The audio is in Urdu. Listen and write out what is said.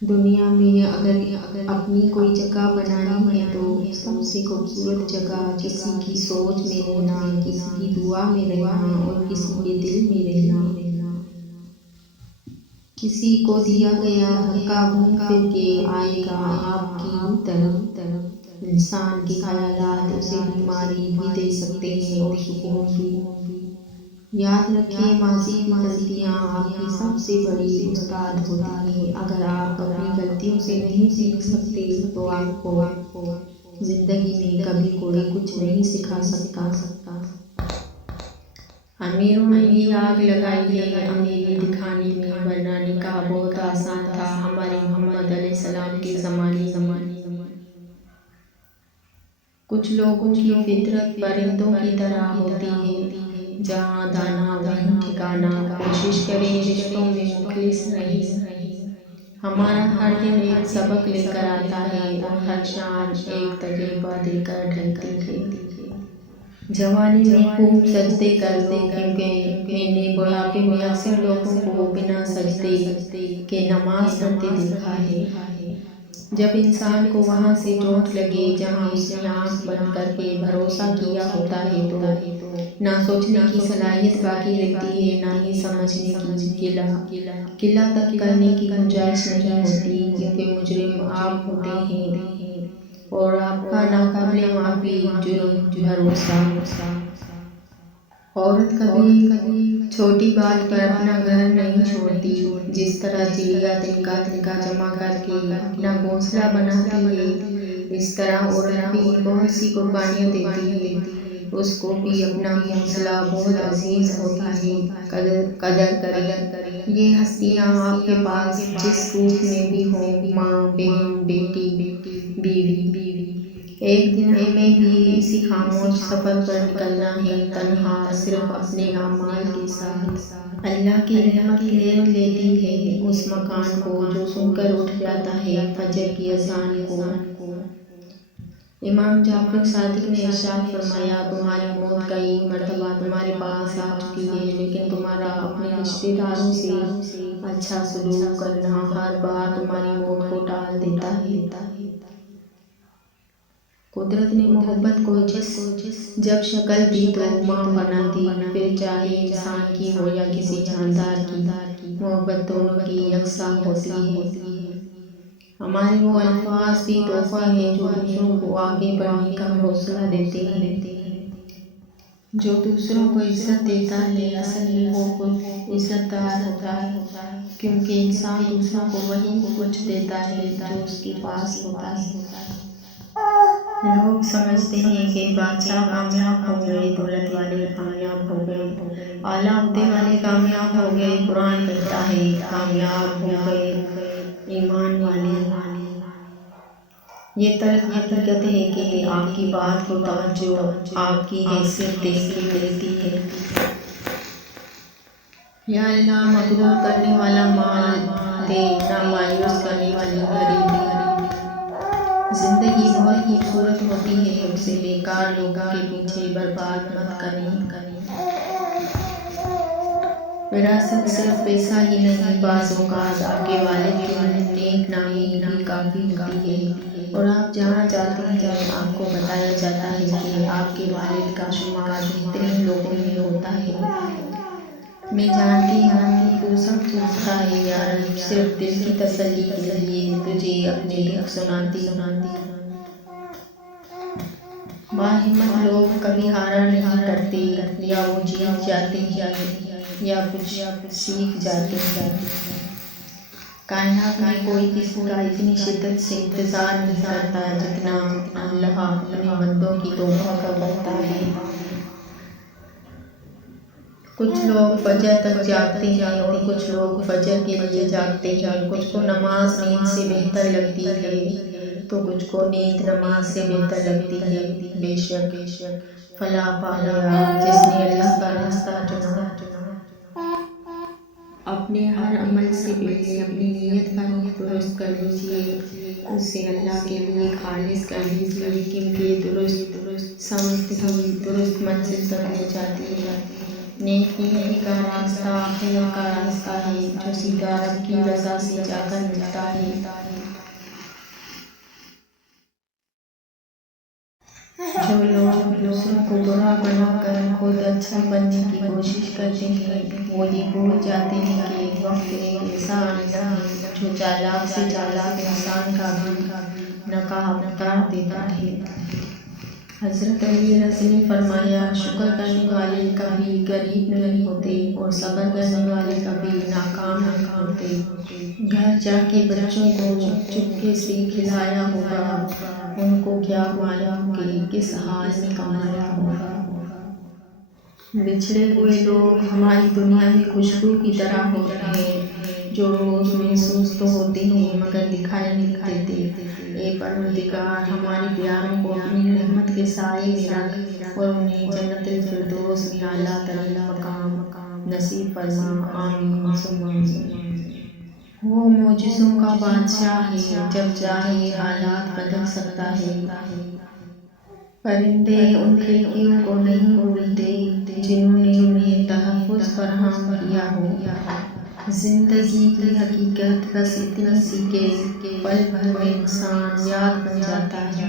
دنیا میں اگر اپنی کوئی جگہ بنانی ہے تو سب سے خوبصورت جگہ کسی کی سوچ میں رہنا، کسی کی دعا میں رہنا اور کسی کے دل میں رہنا۔ کسی کو دیا گیا دھکا گھوم پھر کے آئے گا آپ کی طرف۔ انسان کے خیالات اسے بیماری بھی دے سکتے ہیں اور سکون بھی۔ یاد رکھیں، ماضی کی غلطیاں آپ کی سب سے بڑی استاد ہوتی ہیں۔ اگر آپ اپنی غلطیوں سے نہیں سیکھ سکتے تو آپ کو زندگی میں کبھی کوئی کچھ نہیں سکھا سکتا۔ امیروں نے بھی آگ لگائی ہے امیری دکھانے میں، ورنہ نکاح بہت آسان تھا ہمارے محمد علیہ السلام کے زمانے میں۔ کچھ لوگوں کی فطرت پرندوں کی طرح ہوتی ہے، جہاں دانا وہیں ٹھکانا۔ کوشش کریں رشتوں میں مخلص رہیں۔ ہمارا ہر دن ایک سبق لے کر آتا ہے اور ہر شام ایک تجربہ دے کر ڈھلتی ہے۔ جوانی میں خوب سجدے کر دو، کیونکہ میں نے بڑھاپے میں اکثر لوگوں کو بنا سجدے کے نماز پڑھتے دیکھا ہے۔ جب انسان کو وہاں سے چوٹ لگے جہاں اس نے آنکھ بند کر کے بھروسہ کیا ہوتا ہے تو نہ سوچنے کی صلاحیت باقی رہتی ہے، نہ ہی سمجھنے کی قلہ تک کرنے کی گنجائش نہیں ہوتی، کیونکہ مجرم آپ ہوتے ہیں اور آپ کا ناقابل معافی بھروسہ۔ عورت کبھی چھوٹی بات پر اپنا گھر نہیں چھوڑتی، جس طرح چڑیا تنکا تنکا جمع کر کے اپنا گھونسلہ بناتی ہے، اس طرح عورت بھی بہت سی قربانیاں دیتی ہے، اس کو بھی اپنا گھونسلہ بہت عزیز ہوتا ہے۔ قدر کریں۔ یہ ہستیاں آپ کے پاس جس روپ میں بھی ہوں، ماں، بہن، بیٹی، بیوی۔ ایک دن ہمیں بھی اسی خاموش سفر پر نکلنا ہے، تنہا، صرف اپنے اعمال کے ساتھ۔ اللہ کی رحمت گھیر لیتی ہے اس مکان کو جو سن کر اٹھ جاتا ہے فجر کی اذان کو۔ امام جعفر صادق نے ارشاد فرمایا، تمہاری موت کئی مرتبہ تمہارے پاس آ چکی ہے، لیکن تمہارا اپنے رشتہ داروں سے اچھا سلوک کرنا ہر بار تمہاری موت کو ٹال دیتا ہے۔ قدرت نے محبت کو جب شکل دی تو ماں بنا دی، پھر چاہے انسان کی ہو یا کسی جاندار کی، محبت دونوں کی یکساں ہوتی ہے۔ ہمارے وہ الفاظ بھی تحفہ ہیں جو دوسروں کو آگے بڑھنے کا حوصلہ دیتے ہیں۔ جو دوسروں کو عزت دیتا ہے اصل میں وہ خود عزت دار ہوتا ہے، کیونکہ انسان دوسروں کو وہی کچھ دیتا ہے جو اس کے پاس ہوتا ہے۔ لوگ سمجھتے ہیں کہ بادشاہ کامیاب ہو گئے، دولت والے کامیاب ہو گئے، اعلیٰ عہدے والے کامیاب ہو گئے۔ قرآن کہتا ہے کامیاب ہو گئے ایمان والے۔ یہ تلخ حقیقت ہے کہ آپ کی بات کو توجہ آپ کی حیثیت دیکھ کے ملتی ہے۔ یا اللہ، مغرور کرنے والا مال دے، نہ مایوس کرنے والی گھڑی دے۔ زندگی بہت خوبصورت ہوتی ہے، اسے بیکار لوگوں کے پیچھے برباد مت کریں۔ وراثت صرف پیسہ ہی نہیں، بعض اوقات آپ کے والد کی نیک نامی بھی کافی ہوتی ہے، اور آپ جہاں جاتے ہیں آپ کو بتایا جاتا ہے کہ آپ کے والد کا شمار بہترین لوگوں میں ہوتا ہے۔ میں جانتی ہوں تو سب پوچھتا ہے یا رب، صرف دل کی تسلی کے لیے تجھے اپنے دکھ سناتی ہوں۔ باہمت لوگ کبھی ہارا نہیں کرتے، یا وہ جیت جاتے ہیں یا کچھ سیکھ جاتے ہیں۔ کائنات میں کوئی کسی کا اتنی شدت سے انتظار نہیں کرتا جتنا اللہ اپنے بندوں کی توبہ کا کرتا ہے۔ کچھ لوگ فجر تک جاگتے ہیں اور کچھ لوگ فجر کے لیے جاگتے ہیں، کچھ کو نماز نیند سے بہتر لگتی ہے تو کچھ کو نیند نماز سے بہتر لگتی ہے۔ بے شک فلاح پا گیا جس نے اللہ کا راستہ چنا۔ اپنے ہر عمل سے پہلے اپنی نیت کا رخ درست کر لیجیے، اسے اللہ کے لیے خالص کر لیجیے، کیونکہ درست سمت ہی درست منزل تک لے جاتی ہے۔ نیک نیکی کا راستہ خیر کا راستہ ہے جو سیدھا رب کی رضا سے جا کر ملتا ہے۔ جو لوگ دوسروں کو برا بنا کر خود اچھا بننے کی کوشش کرتے ہیں وہ یہ بھول جاتے ہیں کہ وقت ایک ایسا آئینہ ہے جو چالاک سے چالاک انسان کا بھی نقاب اتار دیتا ہے۔ حضرت علی رضی نے فرمایا، شکر کرنے والے کبھی غریب نہیں ہوتے اور صبر کرنے والے کبھی ناکام نہیں ہوتے۔ گھر جا کے بچوں کو چپکے سے کھلایا ہوگا، ان کو کیا معلوم کہ کس حال میں کمایا ہوگا۔ بچھڑے ہوئے لوگ ہماری دنیا میں خوشبو کی طرح ہوتے ہیں جو روز محسوس تو ہوتے ہیں مگر دکھائی نہیں دیتے۔ اے پروردگار، ہمارے پیاروں کو اپنی رحمت کے سائے میں رکھ اور انہیں جنت الفردوس میں اعلیٰ ترین مقام نصیب فرما، آمین ثم آمین۔ وہ معجزوں کا بادشاہ ہے، جب چاہے حالات بدل سکتا ہے۔ پرندے ان کھڑکیوں کو نہیں بھولتے جنہوں نے انہیں تحفظ فراہم کیا ہو۔ زندگی کی حقیقت بس اتنی سی کہ پل بھر میں انسان یاد بن جاتا ہے۔